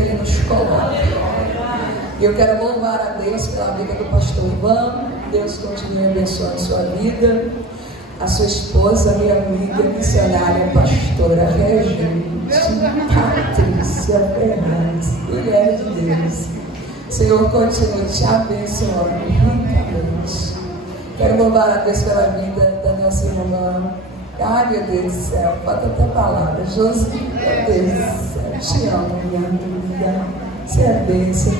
que Ele nos coloca. E eu quero louvar a Deus pela vida do pastor Ivan. Deus continue abençoando a sua vida. A sua esposa, minha amiga, missionária, pastora Regente Patrícia Ferraz, mulher de Deus. Senhor, continue te abençoando ricamente. Quero louvar a Deus pela vida da nossa irmã. Ai, meu Deus do céu, falta até palavra. Josi, meu Deus do céu, te amo, minha amiga. Você é bênção.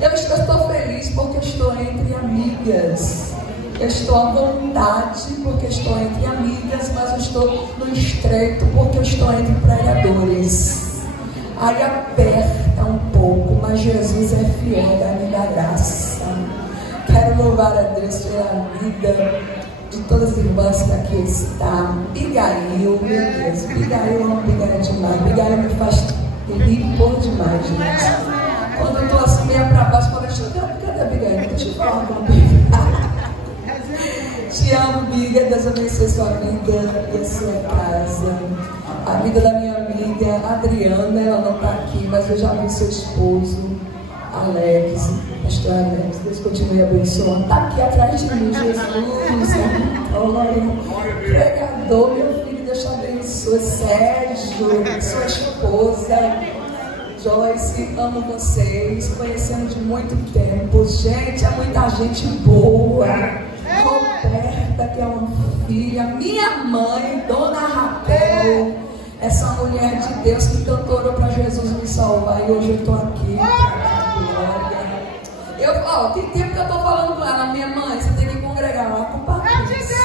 Eu estou feliz porque estou entre amigas. Eu estou à vontade porque estou entre amigas, mas eu estou no estreito porque eu estou entre pregadores. Aí aperta um pouco, mas Jesus é fiel, dá-me da graça. Quero louvar a Deus pela vida de todas as irmãs que aqui estão. Abigail, meu Deus, Abigail é uma Abigail demais. Abigail me faz rir por demais, gente. Quando eu estou assim meio para baixo, quando eu estou, cadê a Abigail? Eu te falo comigo. Te amo, amiga. Deus abençoe sua vida e a sua casa. A vida da minha amiga Adriana, ela não está aqui, mas eu já vi seu esposo, Alex, pastor Alex. Deus continue abençoando. Está aqui atrás de mim, Jesus. Glória. Pregador, meu filho, Deus te abençoe. Sérgio, sua esposa. Joyce, amo vocês. Conhecendo de muito tempo. Gente, é muita gente boa. Roberta, que é uma filha, minha mãe, Dona Raquel, essa mulher de Deus que tanto orou para Jesus me salvar, e hoje eu estou aqui. Tem tempo que eu estou falando com ela, minha mãe, você tem que congregar lá com Patrícia.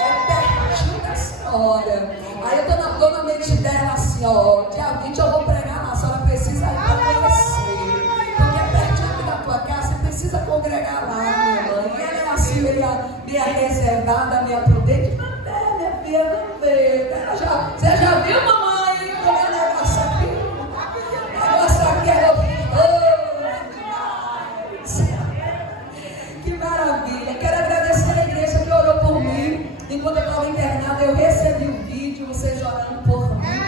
É pertinho da senhora. Aí eu estou na mente dela assim, ó, dia 20 eu vou pregar lá, a senhora precisa ir para conhecer. Porque é pertinho aqui da tua casa, você precisa congregar lá, minha mãe. Meia reservada, meia prudente. Minha filha, vamos ver. Você já viu, mamãe? Como é o negócio aqui? O negócio aqui é que maravilha. Quero agradecer a igreja que orou por mim. Enquanto eu estava internada, eu recebi um vídeo, vocês orando por mim.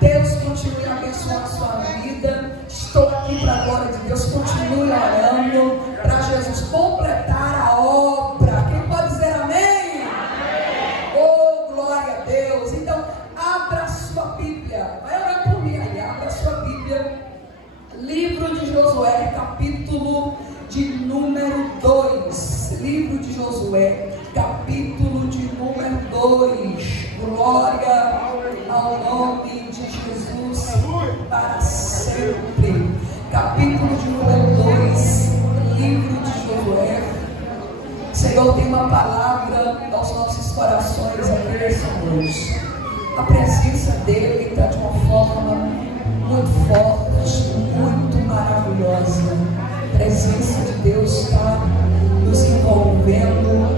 Deus continue abençoando a sua vida. Estou aqui para a glória de Deus. Continue orando para Jesus completar a obra. Quem pode dizer amém? Amém. Oh, glória a Deus. Então, abra sua Bíblia. Vai orar por mim aí. Abra sua Bíblia. Livro de Josué, capítulo de número 2. Livro de Josué, capítulo de número 2. Glória ao nome de Jesus para sempre. Capítulo de número 2, livro de Josué. Senhor, tem uma palavra aos nossos corações aqui nessa noite. A presença dele está de uma forma muito forte, muito maravilhosa. A presença de Deus está nos envolvendo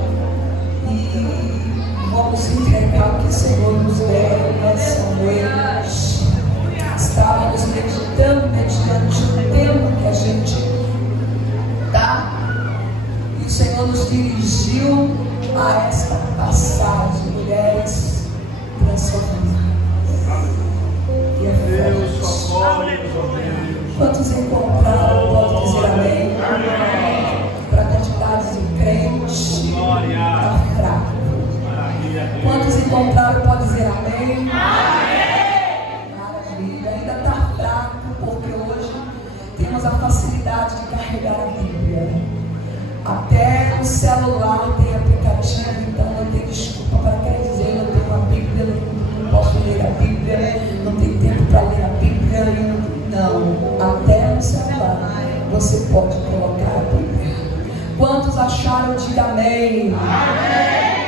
e vamos entregar o que o Senhor nos der nessa noite. Estávamos meditando o tempo que a gente está, e o Senhor nos dirigiu a esta passagem, mulheres transformadas. E é forte. Quantos encontraram, podem dizer amém? Para quantidades de crentes, está fraco. Quantos encontraram, podem dizer amém? Ainda está fraco, porque hoje temos a facilidade de carregar a Bíblia. Até no celular tem aplicativo, então não tem desculpa para querer dizer: eu tenho uma Bíblia, não posso ler a Bíblia, não tenho tempo para ler a Bíblia. Não, até no celular você pode colocar a Bíblia. Quantos acharam? Diga amém. Amém.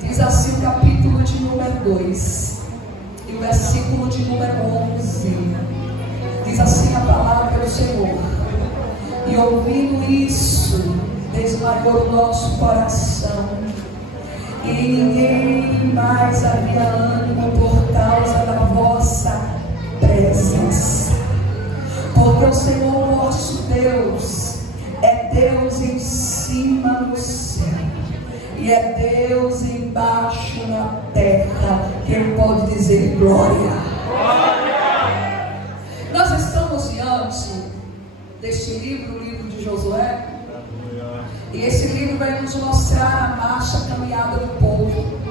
Diz assim o capítulo de número 2. E o versículo de número 11 diz assim a palavra do Senhor: e ouvindo isso, desmaiou o nosso coração, e ninguém mais havia ânimo por causa da vossa presença, porque o Senhor vosso Deus é Deus em cima do céu e é Deus embaixo na terra. Quem pode dizer glória? Glória! Nós estamos diante deste livro, o livro de Josué. E esse livro vai nos mostrar a marcha, a caminhada do povo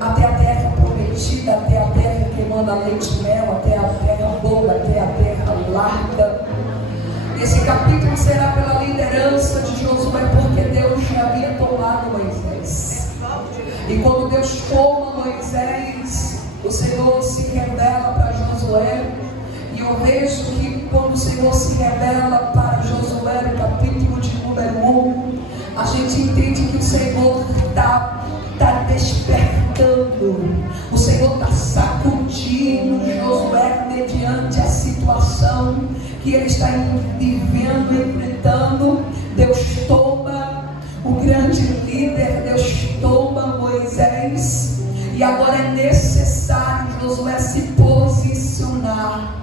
até a terra prometida, até a terra que manda leite e mel, até a terra boa, até a terra larga. Esse capítulo será pela liderança de Josué, porque Deus já havia tomado Moisés. E quando Deus toma Moisés, o Senhor se revela para Josué. E eu vejo que quando o Senhor se revela para Josué, no capítulo de número 1, a gente entende que o Senhor está despertando, o Senhor está sacudindo Josué mediante a situação que ele está vivendo, enfrentando. Deus toma o grande líder, Deus toma Moisés, e agora é necessário Josué se posicionar.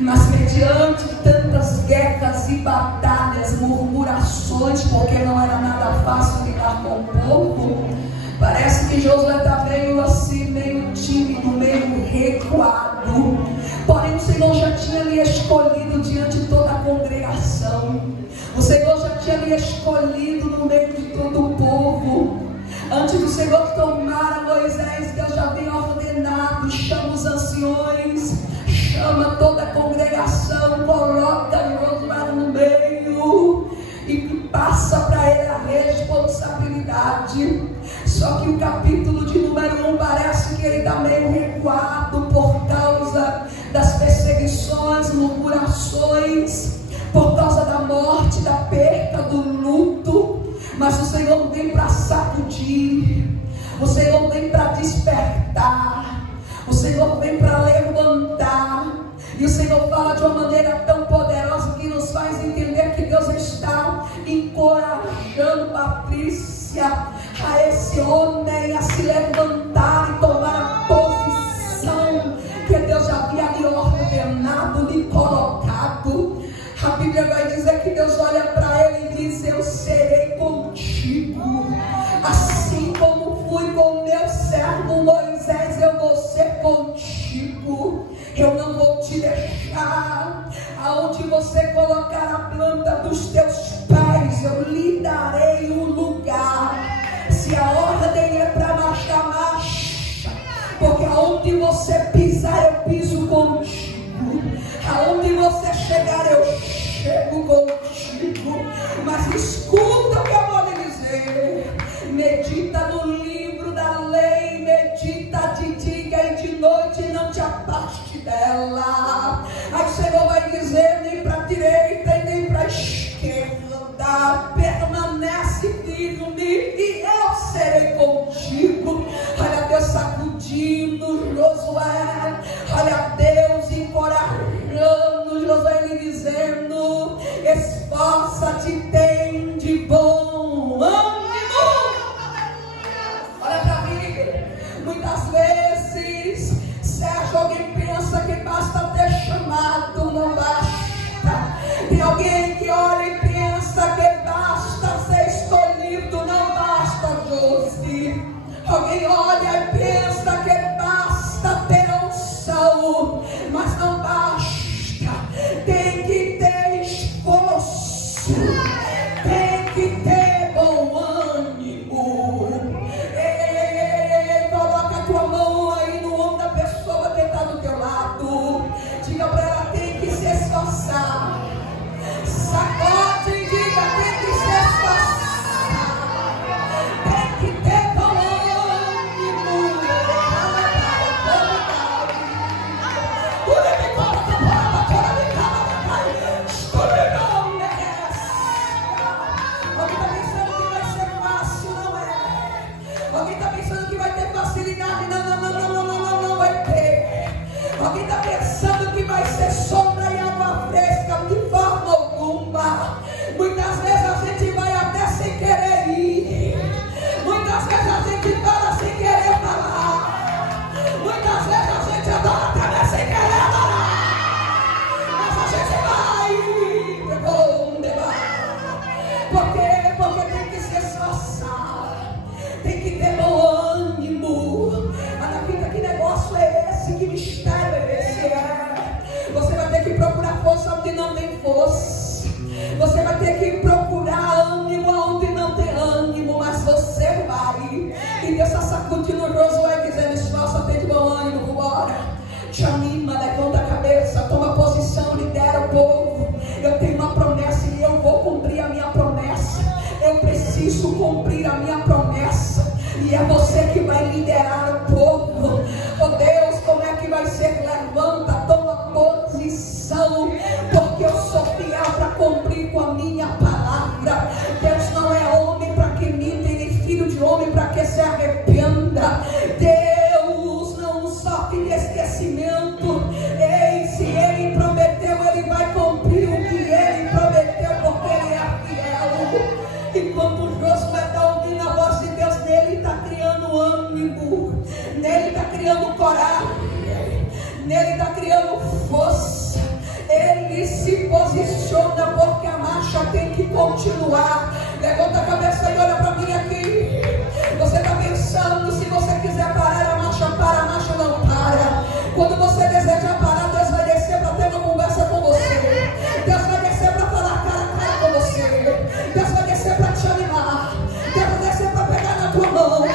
Mas mediante tantas guerras e batalhas, murmurações, porque não era nada fácil lidar com o povo, parece que Josué está meio assim, meio tímido, meio recuado. Porém o Senhor já tinha lhe escolhido diante de toda a congregação. O Senhor já tinha lhe escolhido no meio de todo o povo. Antes do Senhor tomar a Moisés, Deus já havia ordenado: chama os anciões, chama toda a congregação, coloca Josué no meio e passa para ele a responsabilidade. Só que o capítulo de número 1 parece que ele está meio recuado por causa das perseguições, murmurações, por causa da morte, da perda, do luto. Mas o Senhor vem para sacudir, o Senhor vem para despertar, o Senhor vem para levantar. E o Senhor fala de uma maneira tão poderosa que nos faz entender que Deus está encorajando Patrícia, a esse homem, a se levantar e tomar a posição que Deus já havia lhe ordenado, lhe colocado. A Bíblia vai dizer que Deus olha para ele e diz: eu serei contigo, assim como fui com meu servo Moisés, eu vou ser contigo. Eu não vou te deixar. Aonde você colocar a planta dos teus pés, eu lhe darei um lugar. Se a ordem é para marchar, marcha, porque aonde você pisar, eu piso contigo. Aonde você chegar, eu chego contigo. Mas escuta o que eu vou lhe dizer. Medita no livro da lei, medita de dia e de noite, e não te afaste dela. Aí o Senhor vai dizer: nem para a direita e nem para a esquerda, permanece firme e eu serei contigo. Olha Deus sacudindo Josué, olha Deus encorajando Josué, lhe dizendo: esforça-te, tem de bom ânimo. Olha para mim, muitas vezes Sérgio, alguém pensa que basta ter chamado, não basta. E é você que vai liderar o povo. Oh Deus, como é que vai ser? Levanta, toma posição, porque eu sou fiel para cumprir com a minha palavra. Deus não é homem para que minta, nem filho de homem para que se arrependa. Deus não sofre de esquecimento. Ei, se Ele prometeu, Ele vai cumprir o que Ele prometeu, porque Ele é fiel. Enquanto o Josué está ouvindo a voz de Deus, nele está criando ânimo, nele está criando coragem, nele está criando força. Ele se posiciona, porque a marcha tem que continuar. Levanta a cabeça e olha para mim aqui. Você está pensando, se você quiser parar a marcha, para, a marcha não para. Quando você desejar parar, Deus vai descer para ter uma conversa com você. Deus vai descer para falar cara a cara com você. Deus vai descer para te animar. Deus vai descer para pegar na tua mão.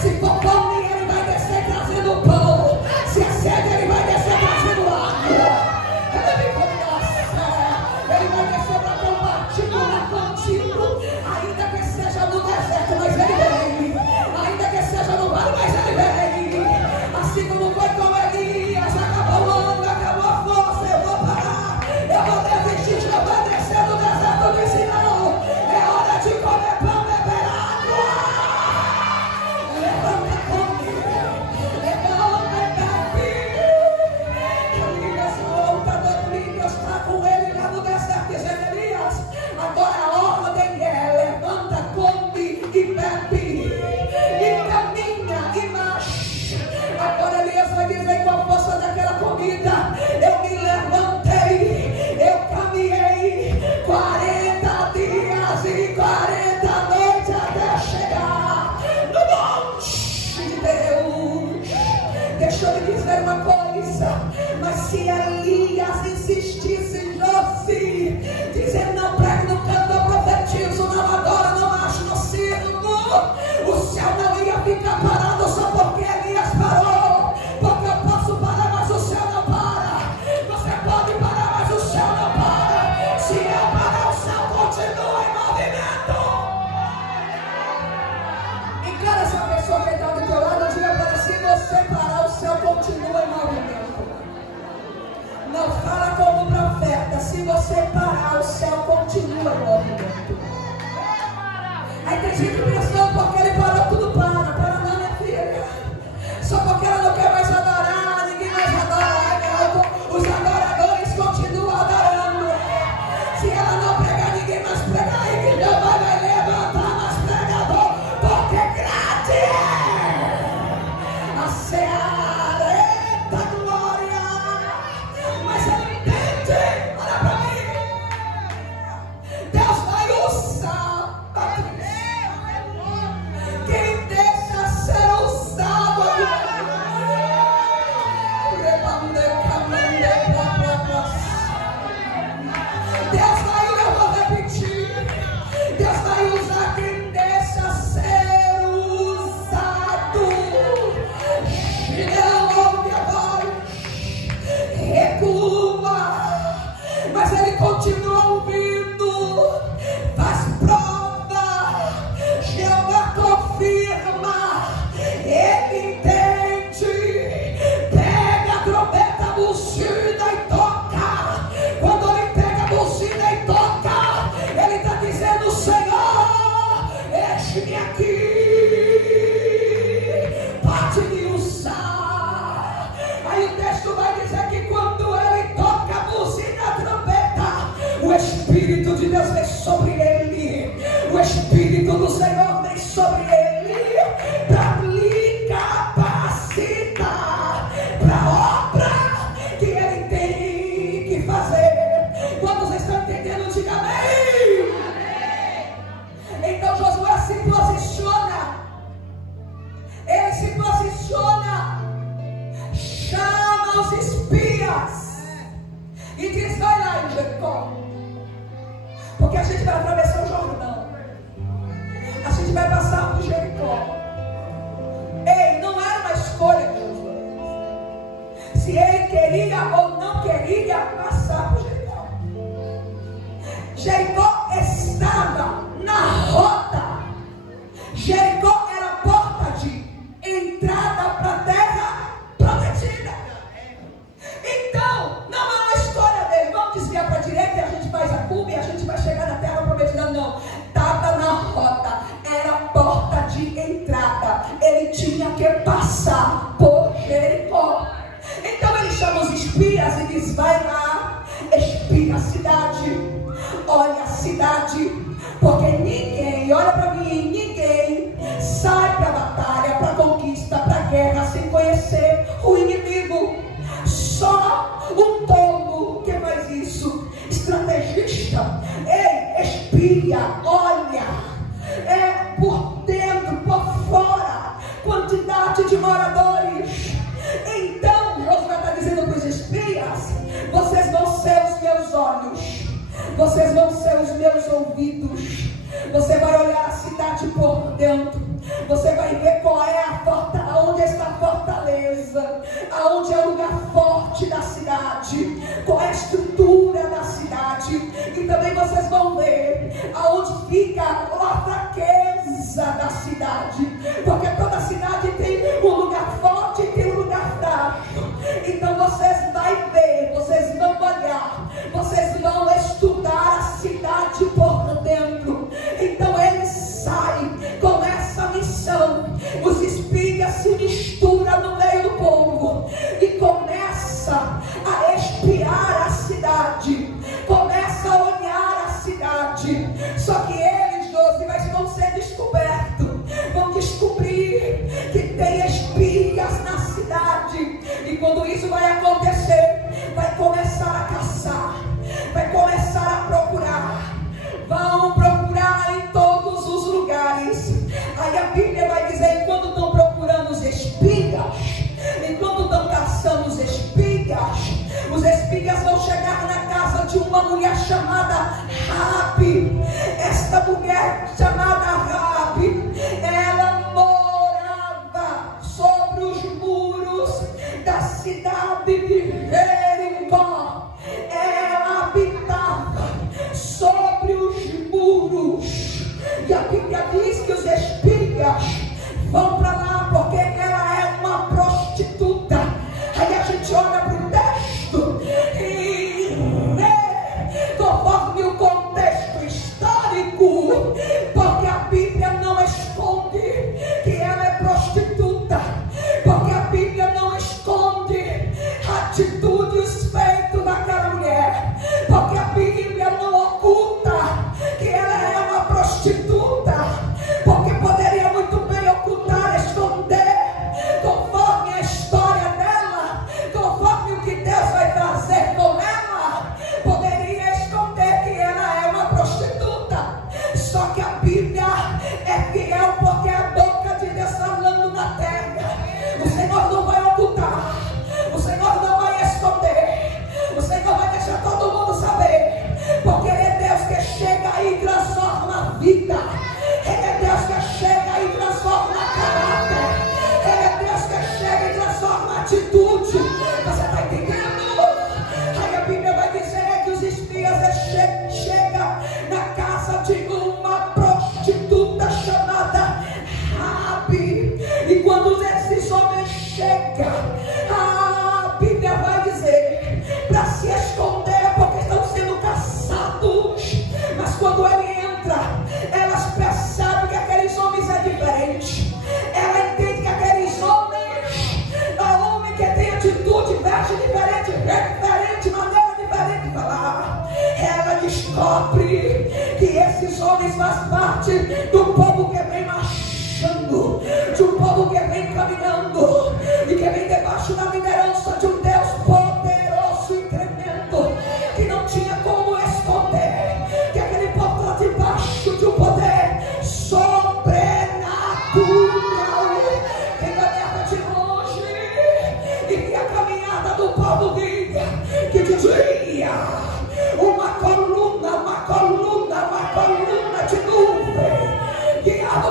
Se for fome, Ele vai descer trazendo pão. Se é sede, Ele vai descer trazendo água. Ele vai descer para compartilhar contigo, ainda que seja no deserto, mas Ele vem. Ainda que seja no vale, mas Ele vem. Assim como foi com Elias, acabou o ano, acabou a força, eu vou parar, eu vou desistir de obedecer no deserto. Eu disse não, é hora de comer pão, beber água. Levanta comigo, levanta e bebe. Elias volta a dormir, Deus está com ele lá no deserto, dizendo: Elias, agora a ordem é: levanta, come e bebe, e caminha e marcha. Agora Elias vai dizer com a força daquela comida: eu me levantei, eu caminhei 40 dias e 40 noites até chegar no monte de Deus. Deixa eu lhe dizer uma coisa: mas se Elias insistisse, Josi, dizendo: não prego, não canto, não profetizo, não adoro, não acho, não sirvo, o céu não ia ficar parado só porque Elias parou. Porque eu posso parar, mas o céu não para. Você pode parar, mas o céu não para. Se eu parar, o céu continua em movimento. Encara essa pessoa que está do teu lado, diga para ela: se você parar, o céu continua em movimento. Não fala como profeta: se você parar, o céu continua em movimento. Aí tem gente pensando: porque ele parou, tudo para. Para não, minha filha. Só porque ela não quer mais adorar, ninguém mais adora. Os adoradores continuam adorando. Se ela não pregar, ninguém mais prega. A igreja vai levantar mais pregador, porque grande é a seara. Eita glória! Mas ele entende, olha para mim. Deus vai usar quem deixa ser usado agora. Deus vai, eu vou repetir, Deus vai usar quem deixa ser usado. Não ouve a voz, recua, mas ele continua ouvindo. Faz prova, Jeová confirma, ele entende. Pega a trombeta, buzina e toca. Quando ele pega a buzina e toca, ele está dizendo: Senhor, eis-me aqui, pode me usar. Aí o texto vai dizer que quando ele toca a buzina, a trombeta, o Espírito de Deus vem sobre ele. O Espírito do Senhor vem sobre ele para lhe capacitar para a obra que ele tem que fazer. Quantos estão entendendo? Diga amém. Então Josué se posiciona. Ele se posiciona, chama os espias e diz: vai lá em Jericó, porque a gente vai atravessar o Jordão. A gente vai lá, espia a cidade, olha a cidade, porque ninguém, olha para mim, ninguém sai para a batalha, para a conquista, para a guerra sem conhecer o inimigo. Só um tolo que faz isso. Estrategista, ei, espia, olha, por dentro, por fora, quantidade de moradores. Então Josué está dizendo para os espias: vocês vão ser os meus olhos, vocês vão ser os meus ouvidos. Você vai olhar a cidade por dentro, você vai ver qual é a fortaleza, aonde está a fortaleza, aonde é o lugar forte da cidade, qual é a estrutura da cidade, e também vocês vão ver aonde fica a fraqueza da cidade, porque toda cidade tem um lugar forte e tem um lugar fraco. Então vocês vão ver, vocês vão olhar, vocês vão estudar a cidade por dentro. Então eles saem com essa missão. Os espias se misturam no meio do povo e começa a espiar a cidade, começa a olhar a cidade. Só que eles, Josué, vão ser descobertos, vão descobrir que tem espias na cidade. E quando isso vai acontecer, vai começar a caçar, vai começar a procurar, vão procurar em todos os lugares. Aí a Bíblia vai dizer: enquanto estão procurando os espias, enquanto estão caçando os espias vão chegar na casa de uma mulher chamada Raabe. Esta mulher chamada Raabe, ela morava sobre os muros da cidade de Jericó. Ela habitava sobre os muros. E a Bíblia diz que os espias vão para lá porque ela é uma prostituta. Aí a gente olha para o texto e vê conforme o contexto histórico, porque a Bíblia não esconde que ela é prostituta, porque a Bíblia não esconde atitudes feitas daquela mulher, porque a Bíblia não oculta que ela é uma prostituta, porque poderia muito bem ocultar, esconder, conforme a história dela, conforme o que Deus vai trazer com ela, poderia esconder que ela é uma prostituta. Só que a Bíblia é fiel, porque é a boca de Deus falando na terra. O Senhor não vai ocultar, o Senhor não vai esconder, o Senhor vai deixar todo mundo saber, porque Ele é Deus que chega e transforma a vida. Ele é Deus que chega e transforma caráter. Ele é Deus que chega e transforma atitude. Você está entendendo? Aí a Bíblia vai dizer que os espias chegam na casa de uma prostituta chamada Raabe. E quando esses homens chegam, a Bíblia vai dizer para se esconder, porque estão sendo caçados. Mas quando ele entra, elas percebem que aqueles homens é diferente. Ela entende que aqueles homens é um homem que tem atitude, veste diferente, maneira diferente de falar. Ela descobre que esses homens fazem parte do povo que vem marchando, de um povo que vem caminhando e que vem debaixo da liderança de um Deus poderoso e tremendo, que não tinha como esconder que aquele povo está debaixo de um poder sobrenatural. Quem olhava de longe e via a caminhada do povo vinha, que dizia: uma coluna de nuvem guiava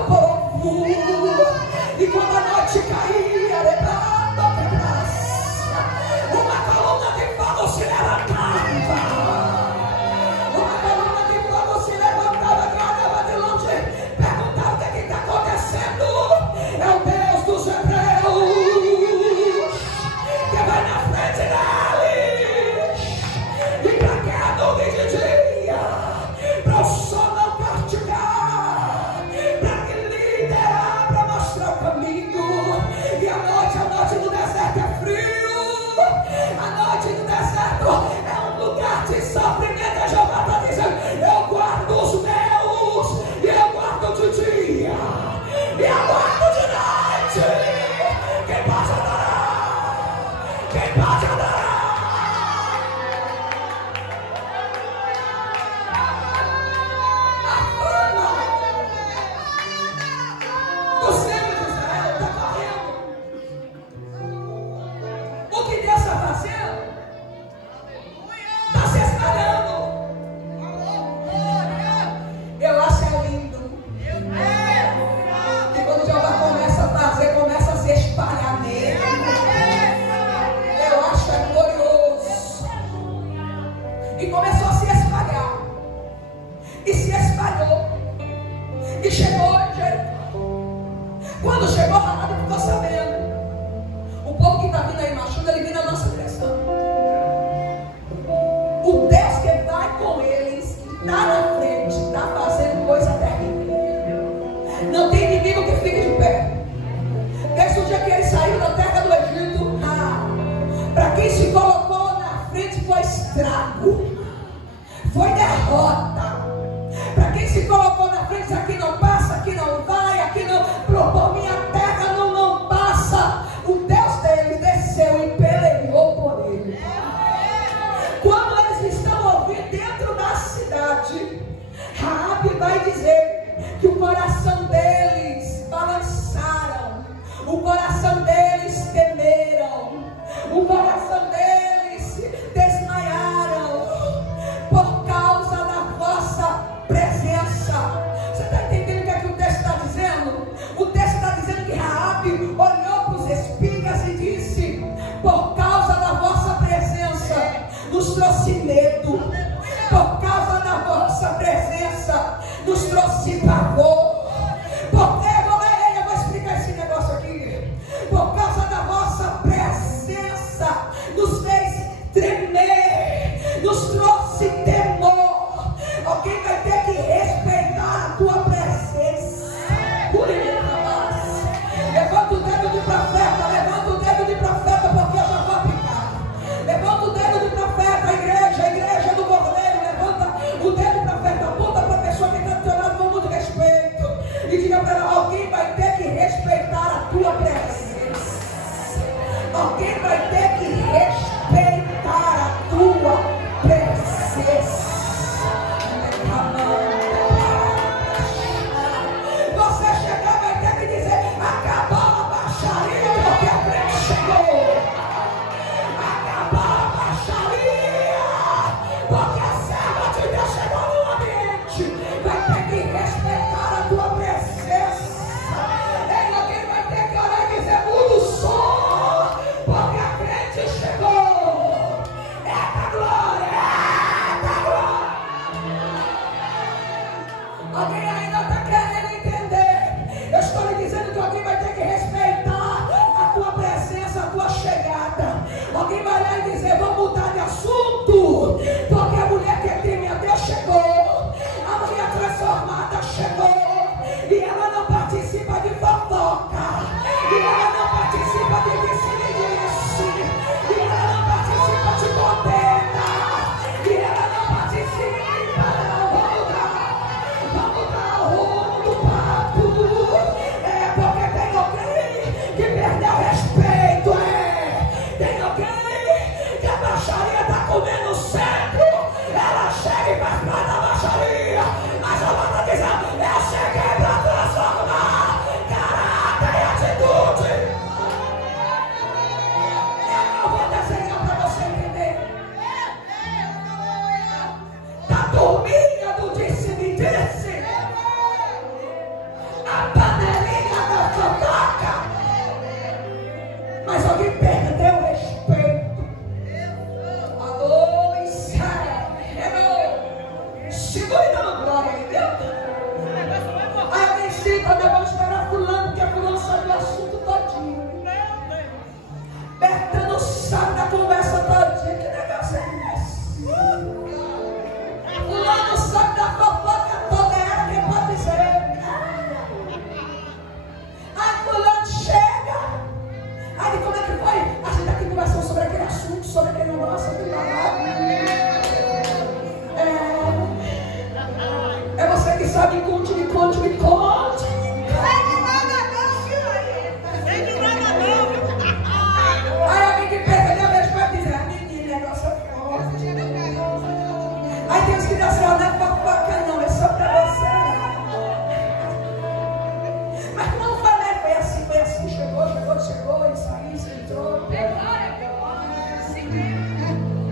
e se espalhou. E chegou em Jericó. Quando chegou, Raabe ficou sabendo. O povo que está vindo aí marchando, ele vem na nossa direção. O Deus que vai com eles, que está na frente, está fazendo coisa terrível. Não tem inimigo que fique de pé. Desde o dia que ele saiu da terra do Egito, para quem se colocou na frente foi estrago, foi derrota. Para quem se colocou na frente, aqui não passa, aqui não vai, aqui não, por minha terra não passa. O Deus deles desceu e peleou por ele. Quando eles estão ouvindo dentro da cidade, Raabe vai dizer que o coração deles balançaram, o coração deles temeram, o coração deles desmaiaram por causa da vossa presença. Você está entendendo o que é que o texto está dizendo? O texto está dizendo que Raabe olhou para os espigas e disse: por causa da vossa presença nos trouxe medo, por causa da vossa presença nos trouxe pavor. Porque eu vou explicar esse negócio aqui. Por causa da vossa presença nos fez tremer, nos trouxe temor. Alguém vai ter que respeitar a tua presença. Levanta o dedo de profeta, levanta o dedo de profeta, porque eu já vou aplicar. Levanta o dedo de profeta, a igreja do Cordeiro. Levanta o dedo de profeta, aponta para a pessoa que está do teu lado com muito respeito e diga para ela: alguém vai ter que respeitar a tua presença. Alguém vai ter que respeitar a tua presença. Você chegar vai ter que dizer: acabou a baixaria, porque a crente chegou. Acabou a baixaria, porque a serva de Deus chegou no ambiente. Vai ter que respeitar a tua presença. E alguém vai ter que orar e dizer: muda o som, porque a crente chegou. Eita glória, eita glória. Alguém ainda está querendo entender? Eu estou lhe dizendo que alguém vai ter que respeitar a tua presença, a tua chegada. Alguém vai lá e dizer: vamos mudar de assunto, porque a mulher que teme a Deus chegou, a mulher transformada chegou, e ela não participa de fofoca, e ela não participa de disse-me-disse, e ela não participa de contenda, e ela não participa. Vamos dar o rumo do papo. Porque tem alguém que perdeu respeito. Tem alguém que a baixaria está comendo o centro. Ela chega e faz parte da baixaria, mas ela está dizendo: eu cheguei para transformar caráter e atitude. Eu vou desenhar para você entender. Da turminha do disse-me-disse, a panelinha da fofoca, mas alguém perdeu o respeito. Alô, Israel, segura dando glória aí, viu? Aí alguém chega: eu vou esperar fulano, porque fulano sabe o assunto todinho. Bertano sabe da conversa todinha. Que negócio é esse? Fulano sabe da fofoca toda, ela quem pode dizer. Aí fulano chega. Aí como é que foi? A gente está aqui conversando sobre aquele assunto, sobre aquele negócio, aquele babado. É você que sabe, me conte. Aí alguém que perdeu a vez vai dizer: menino, negócio é forte. Aí tem os que dizem assim: não é fofoca não, é só pra você. Mas não falei, foi assim, chegou, ele saiu, entrou.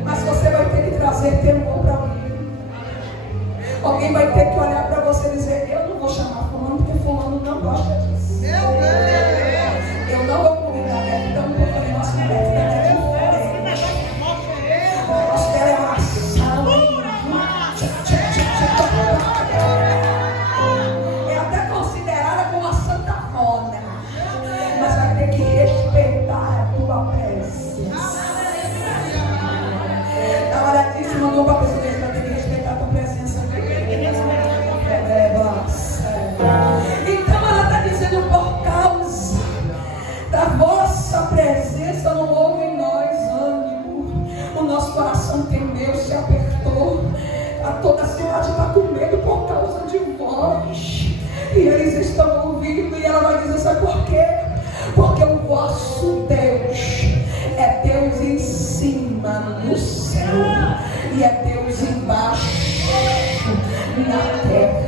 Mas você vai ter que trazer temor para alguém. Alguém vai ter que olhar para você e dizer: eu não vou chamar fulano, porque fulano não gosta disso. Eu não vou convidar a Beth, então porque o nosso Beth é diferente. O nosso dela é uma ação. E eles estão ouvindo. E ela vai dizer: sabe por quê? Porque o vosso Deus é Deus em cima no céu e é Deus embaixo na terra.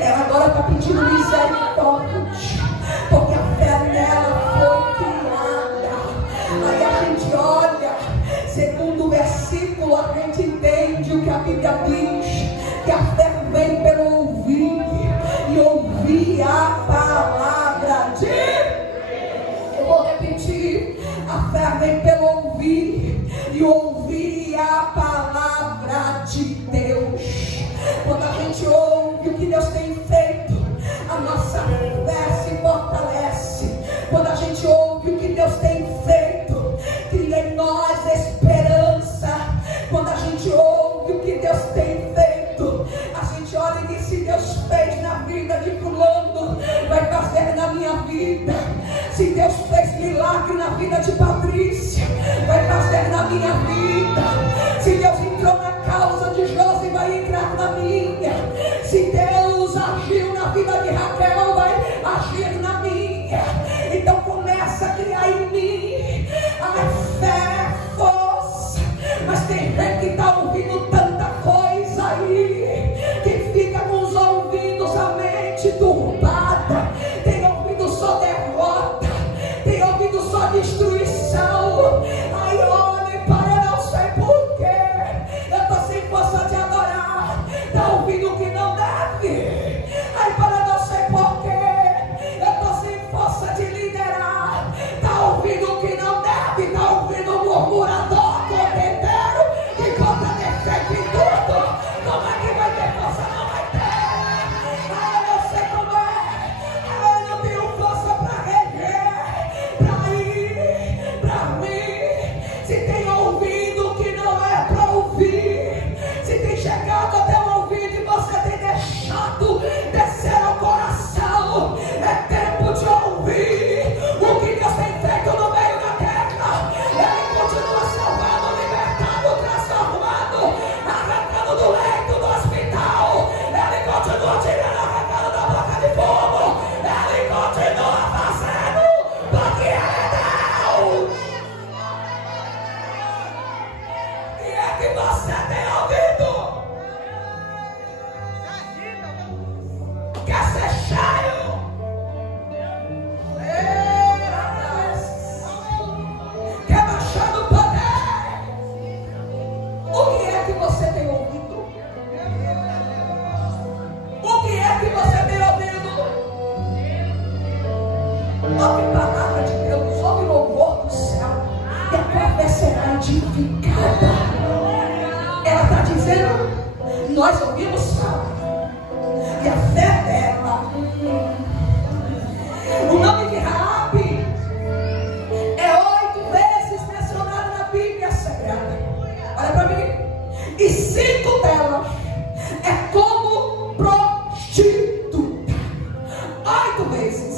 Ela agora está pedindo misericórdia, porque a fé dela foi criada. Aí a gente olha, segundo o versículo, a gente entende o que a Bíblia diz, que a fé vem pelo ouvir, e ouvir a palavra de... Eu vou repetir: a fé vem pelo ouvir, e ouvir a palavra de Deus. Quando a gente ouve o que Deus tem feito, a nossa fé se fortalece. Quando a gente ouve o que Deus tem feito, cria em nós esperança. Quando a gente ouve o que Deus tem feito, a gente olha e diz: se Deus fez na vida de fulano, vai fazer na minha vida. Se Deus fez milagre na vida de Patrícia, vai fazer na minha vida. Se Deus entrou na causa de Josi, vai entrar na minha. Se Deus agiu na vida de Raquel, vai agir na minha. Então começa a criar em mim a fé, força. Mas tem gente que está ouvindo tanta coisa aí, que fica com os ouvidos, a mente turbada, tem ouvido só derrota, tem ouvido só destruição. Aí olha e para, não sei porquê, eu estou sem força de adorar, está ouvindo o que não deve. Aí para, não sei porquê, eu estou sem força de liderar, está ouvindo o que não deve, está ouvindo o murmurador, copeteiro, que conta defeito em tudo. Como é que vai ter força? Não vai ter. Ah, eu não sei como é. Ah, eu não tenho força para reger, para ir, para mim. Se tem ouvido que não é para ouvir, se tem chegado até o ouvido e você tem deixado descer ao coração, é tempo de ouvir o que Deus tem feito no meio da terra. Ele continua salvando, libertando, transformando, arrancando do leito do hospital. Ele continua tirando, arrancando da boca de fogo. Ele continua fazendo, porque Ele é Deus. E é que você tem ouvido? Quer ser cheio? Quer baixar no poder? O que é que você tem ouvido? O que é que você tem ouvido? Ouve palavra de Deus, ouve louvor do céu, e a tua fé será edificada. Ela está dizendo: nós ouvimos salmo, e a fé dela. O nome de Raabe é 8 vezes mencionado na Bíblia Sagrada. Olha para mim. E 5 delas é como prostituta. 8 vezes.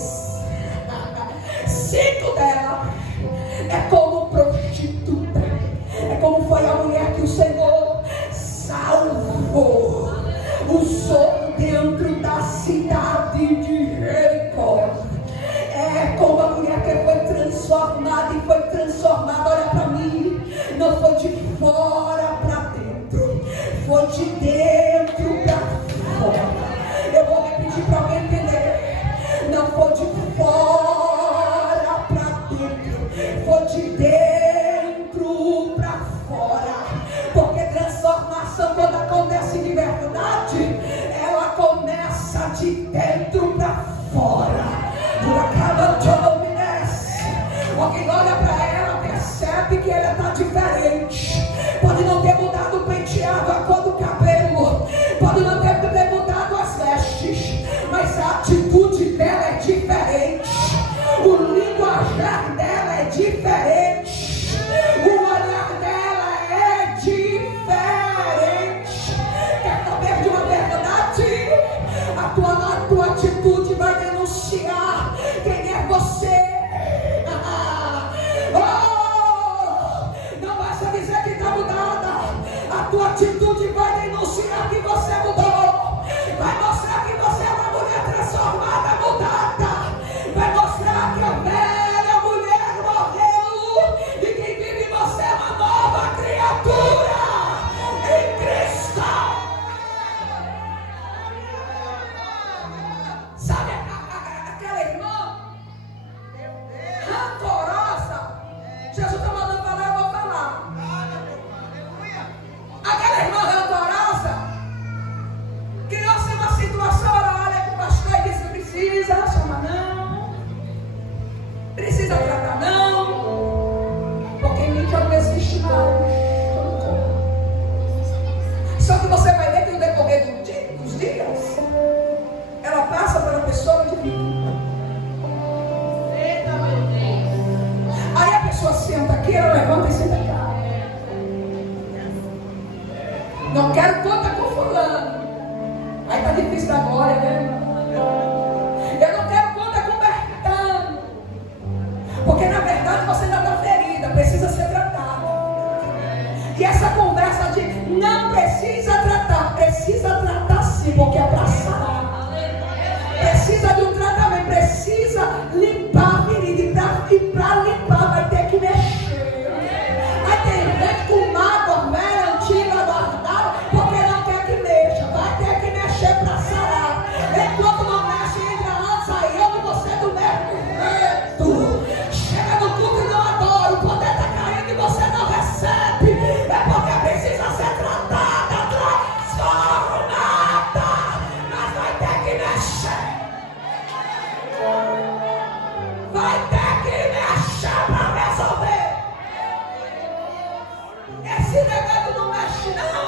5 delas é como prostituta. É como foi a mulher que o Senhor salvou, usou dentro da cidade de Jericó. É como a mulher que foi transformada e foi transformada. Olha para mim, não foi de fora para dentro, foi de dentro para fora. Eu vou repetir para alguém entender: não foi de fora para dentro, foi de dentro para fora. Porque transformação, quando acontece de verdade, ela começa de dentro para fora. Alguém olha para ela, percebe que ela está diferente. Pode não ter mudado o penteado, a cor do cabelo, pode não ter mudado as vestes, mas a atitude dela é diferente, o linguajar dela é diferente, o olhar dela é diferente. Quer saber de uma verdade? A tua Cris da Glória, né? Eu não quero conta cobertando, porque na verdade você ainda está ferida, precisa ser tratada. E essa conversa de não precisa tratar sim, porque é para sarar. Precisa de um tratamento, precisa limpar a ferida, e para limpar vai ter que mexer. Vai ter gente com mágoa velha, antiga, guardada, porque não quer que mexa. Vai ter que mexer para sarar. Enquanto não mexe, entra antes, aí eu e você do mesmo jeito. Chega no culto e não adora, o poder está caindo e você não recebe. É porque precisa ser tratada, transformada. Mas vai ter que mexer. Vai ter que mexer para resolver. Esse negócio não mexe não.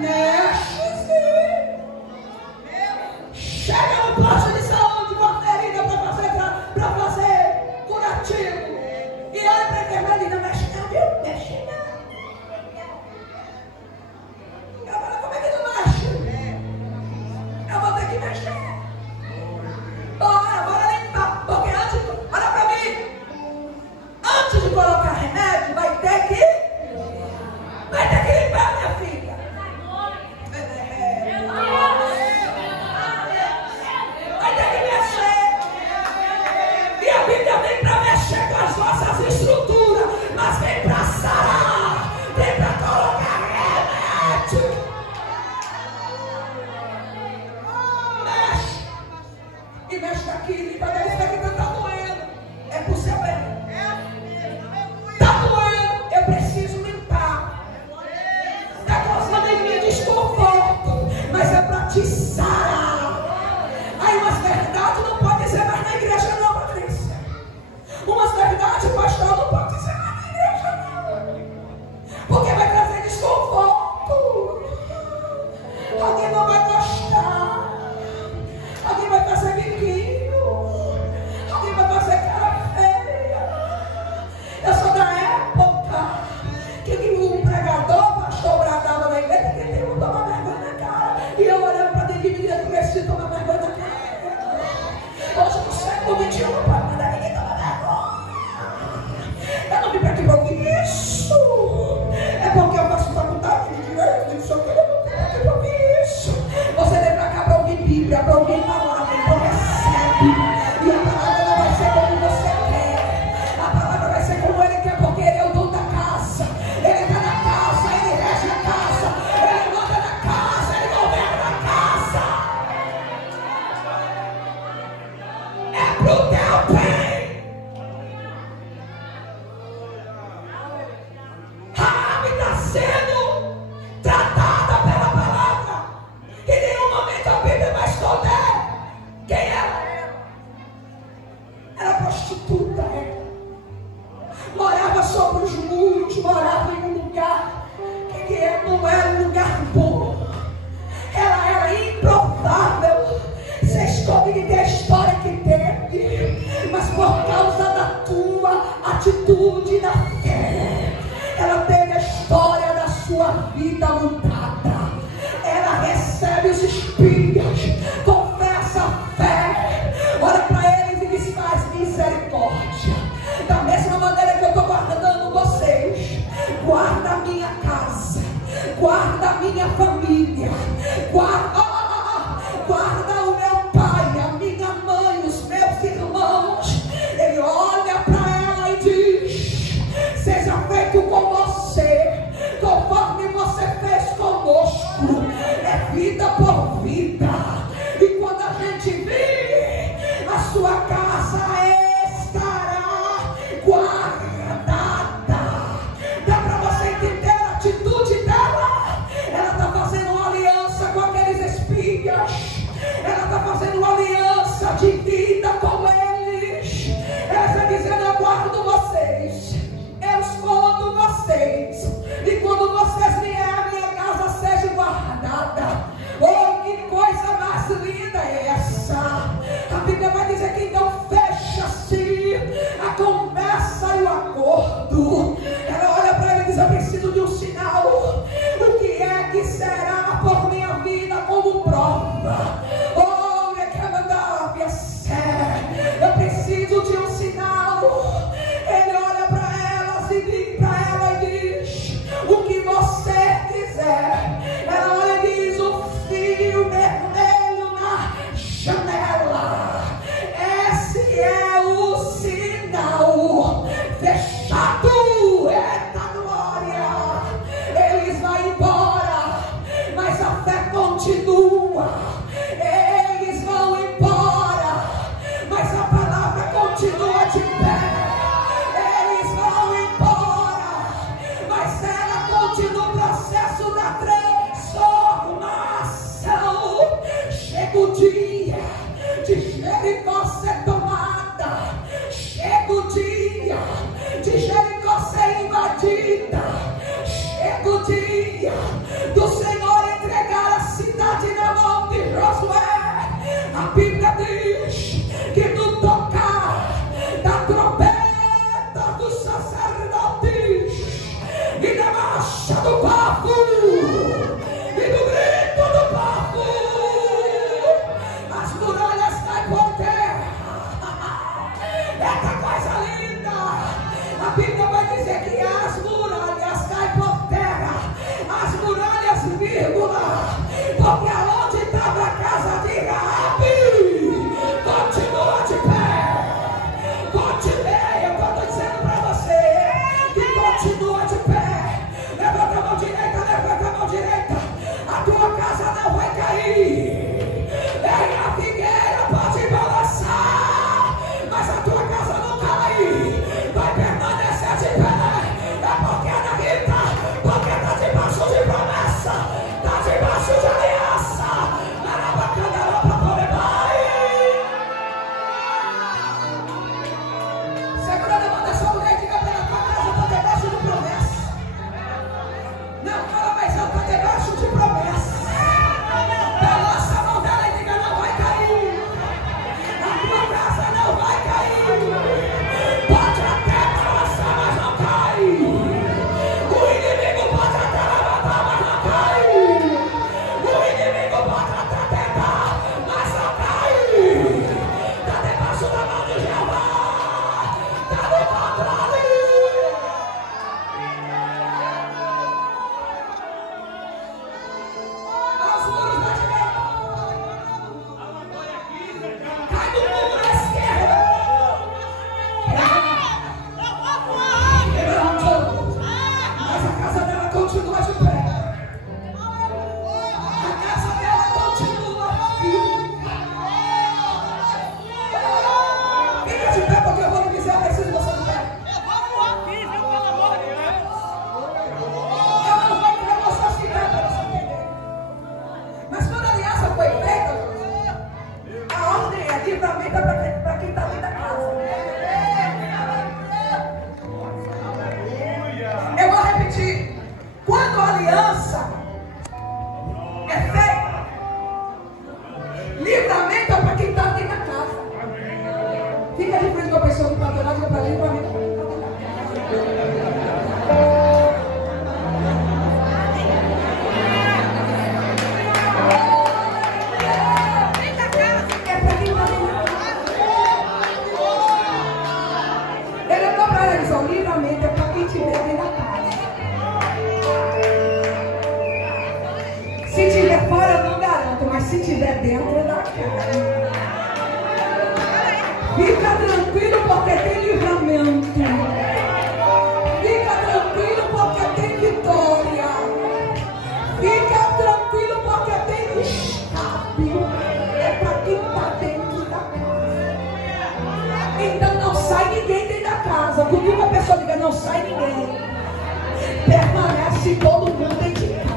Mexe sim. Chega no posto de saúde com a ferida para fazer curativo. E olha para a enfermeira e não mexe não, viu? Mexe não. Eu falo, como é que não mexe? Eu vou ter que mexer. Bora limpar, porque olha pra mim, antes de colocar remédio, vai ter que limpar, minha filha. Vai ter que mexer. E a Bíblia vem pra mexer com as nossas estruturas, mas vem pra sarar, vem pra colocar remédio. Mexe. E mexe daqui, para ver se aqui está doendo. É por seu bem. Está doendo, eu preciso limpar. Está causando em mim desconforto, mas é para te sarar. Aí umas verdades não pode dizer mais na igreja não, Patrícia. Umas verdades, pastor, não pode dizer mais na igreja não, porque vai trazer desconforto. Alguém não vai gostar. Alguém vai fazer biquinho. Alguém vai fazer cara feia. Eu sou da época que um pregador, pastor, bradava na igreja que ele não toma vergonha na cara. E eu olhando para dentro de mim e comecei a tomar vergonha na cara. Hoje no século XXI não pode mandar ninguém tomar vergonha. Eu não vim para aqui para ouvir isso. É porque eu faço faculdade de direito, não sei o que, eu não vim aqui para ouvir isso. Você vem para cá para ouvir Bíblia, para ouvir palavra, então recebe. E a palavra não vai ser como você quer. A palavra vai ser como Ele quer, porque Ele é o dono da casa. Ele está na casa, Ele rege a casa. Ele manda na casa, Ele governa a casa. É pro teu bem. Raabe está sendo tratada pela palavra. Em nenhum momento a Bíblia vai esconder quem ela era. Era prostituta, morava sobre os muros, morava em um lugar que não era um lugar bom. Ela era improvável. Vocês podem ter a história que teve, mas por causa da tua atitude na fé, ela teve a história da sua vida mudada. Ela recebe os espias, confessa a fé, olha para eles e lhes faz misericórdia. Da mesma maneira que eu estou guardando vocês, guarda a minha casa, guarda a minha família, guarda o meu pai, a minha mãe, os meus irmãos. Ele olha para ela e diz: seja feito com você, conforme você fez conosco. É vida por vida. E quando a gente vir, a sua casa estará guardada. Dá para você entender a atitude dela? Ela está fazendo uma aliança com aqueles Oh, eu preciso de um sinal. Ele olha para ela e diz: o que você quiser. Ela olha e diz: o fio vermelho na janela. Esse é o sinal. Fechado. Eita glória. Eles vão embora, mas a fé continua. Eles vão embora, mas a palavra continua de pé. Eles vão embora, mas ela continua o processo da transformação. Chega o dia de Jericó ser tomada. Chega o dia de Jericó ser invadida. Chega o dia do Senhor entregar a cidade na mão de Josué. A Bíblia diz que no tocar da trombeta dos sacerdotes e da marcha do bafo e do grito do bafo, as muralhas caem por terra. Essa coisa linda. A Bíblia vai dizer que as muralhas caem por terra. As muralhas, vírgula, porque aonde estava a casa de Raabe continua de pé. Continue, eu estou dizendo para você que continua de pé. Levanta a mão direita, levanta a mão direita. A tua casa não vai cair. Nem a figueira pode balançar, mas a tua casa não cai. Vai permanecer de pé. É porque ela grita, porque está debaixo de promessa, está debaixo de aliança. Segura a mão dessa mulher e diga para ela: tua casa está debaixo de promessa. Não, fala mais alto: está debaixo de promessa. Balança a mão dela e diga: não vai cair. A tua casa não vai cair. Pode até balançar, mas não cai. O inimigo pode até levantar, mas não cai. O inimigo pode até tentar, mas não cai. Está debaixo da mão de Jeová. Está no controle. Aos muros da direita. Cai no muro da esquerda. Mas a casa dela continua de pé. A casa dela continua firme. Fica de pé, porque eu vou lhe dizer: eu preciso de você de pé. Eu não vou entrar vocês de pé para você entender. Mas quando a aliança foi feita, a ordem é livramento para quem está dentro da casa. Eu vou repetir. Quando a aliança é feita, livramento é para quem está dentro da casa. Fica de frente com a pessoa que está do lado, diga para livramento é para quem está dentro da casa. É para quem está dentro da casa. Ele olhou para ela e disse: o livramento é para quem estiver dentro da casa. Se estiver fora, eu não garanto, mas se estiver dentro da casa, fica tranquilo, porque tem livramento. Fica tranquilo, porque tem vitória. Fica tranquilo, porque tem escape. É para quem está dentro da casa. Então não sai ninguém dentro da casa. Quando uma pessoa diga: não sai ninguém, permanece todo mundo dentro de casa.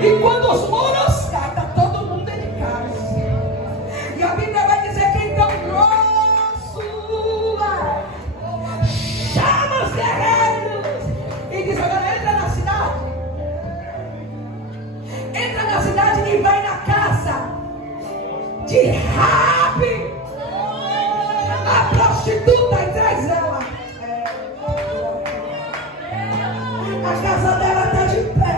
E quando os muros caem, está todo mundo dentro de casa. E a Bíblia vai dizer que então Josué chama os guerreiros e diz: agora entra na cidade. Entra na cidade e vai na casa de Raabe, a prostituta, e traz ela. A casa dela está de pé.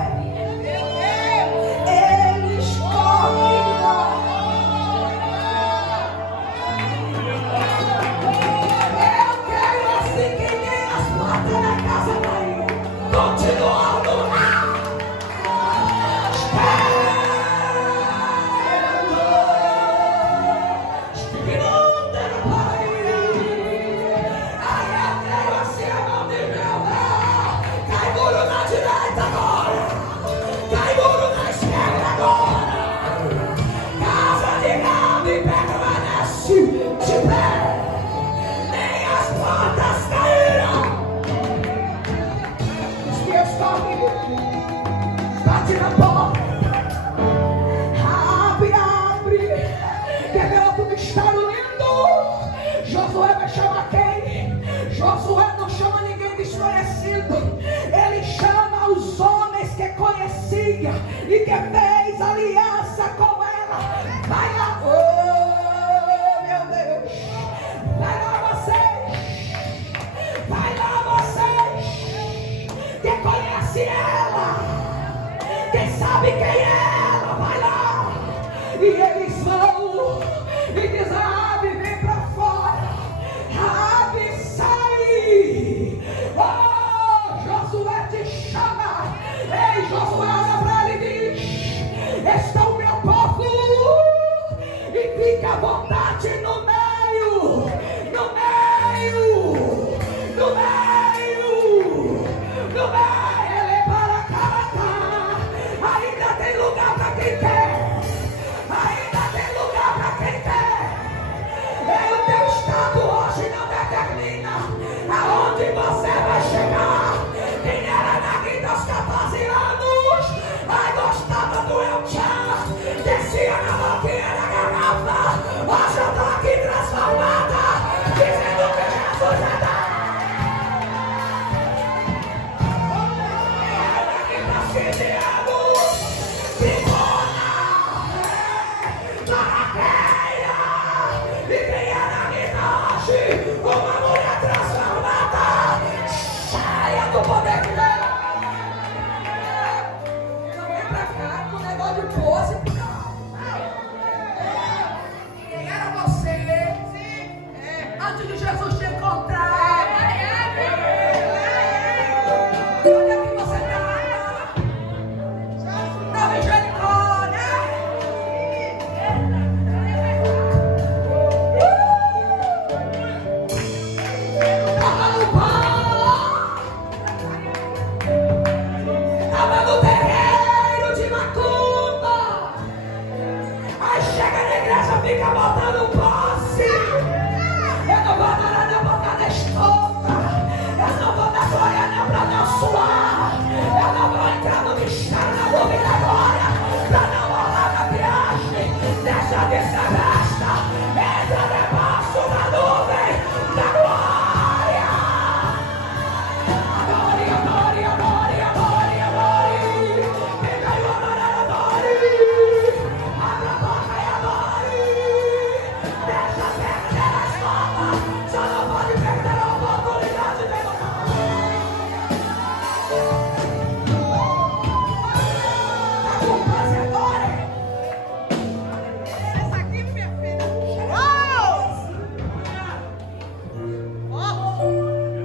família e que fez aliança com ela. Vai lá, oh meu Deus, vai lá vocês, vai lá vocês, quem conhece ela, quem sabe quem é ela, vai lá. E eles vão e diz: Raabe, vem pra fora, Raabe, sai. Oh, Josué te chama. Ei, Josué, olha pra ele e diz: está o meu povo, e fica à vontade no meio, no meio, no meio, no meio. Ele para cá, ainda tem lugar pra quem quer, ainda tem lugar pra quem quer. E o teu estado hoje não determina aonde você vai chegar. Quem era daqui dos 14 anos, ai, gostava do El Chan, descia na boquinha da garrafa. Hoje eu tô aqui transformada, dizendo que Jesus é Deus. Quem era daqui dos 15 anos, Simona, Barraqueira. E quem era daqui hoje, uma mulher transformada, cheia do poder de Deus. Não vem pra cá com o negócio de pose, não. Quem era você antes de Jesus te encontrar? Onde é que você está? Na misericórdia. Tava no pão, tava no terreiro de macumba. Aí chega na igreja, fica botando posse. Eu não vou adorar na boca da estopa, eu não vou dar glória nem pra não suar, eu não vou entrar no mistério na dúvida agora, pra não rolar na viagem. Deixa de ser besta, entra debaixo da nuvem da glória. Adore, adore, adore, adore, adore. Quem veio adorar, adore. Abra a boca e adore. Deixa perder a escola, só não pode perder a oportunidade de adorar. Tá com paz agora? Essa aqui, minha filha.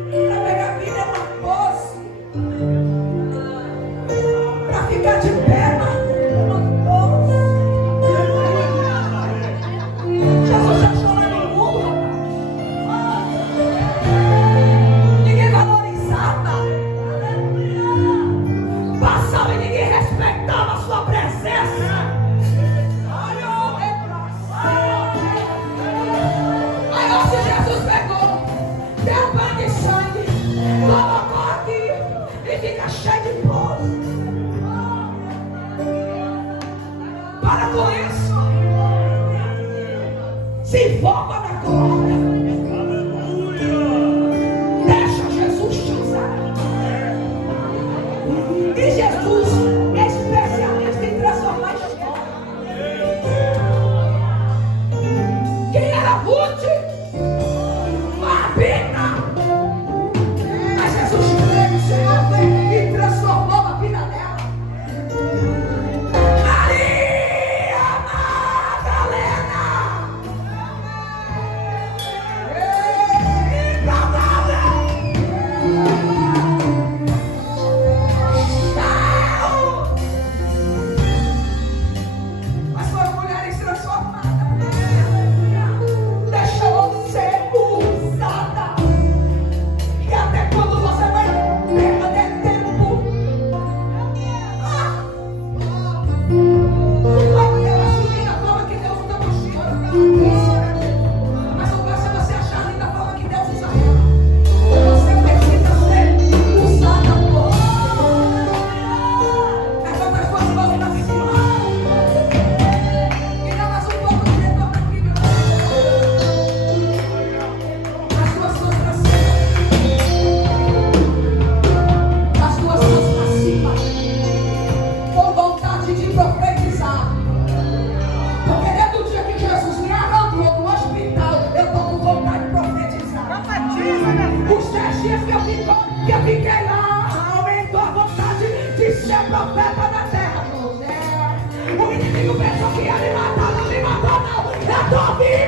Pra pegar vida é uma posse, pra ficar de perna é uma posse. Jesus já chorou no mundo, rapaz. Ninguém valorizava, passava e ninguém respeitava a sua presença. Aí hoje Jesus pegou, deu banho de sangue, colocou aqui e fica cheio de pose. Para com isso. Se envolva na glória. Deixa Jesus te usar. E Jesus é especialista em transformar história. Quem era Ruth? Mabina. Mas Jesus veio, o Senhor veio e transformou a vida dela. Maria Madalena. Improvável. pensa que ele matou, não me matou não. É a tua vida.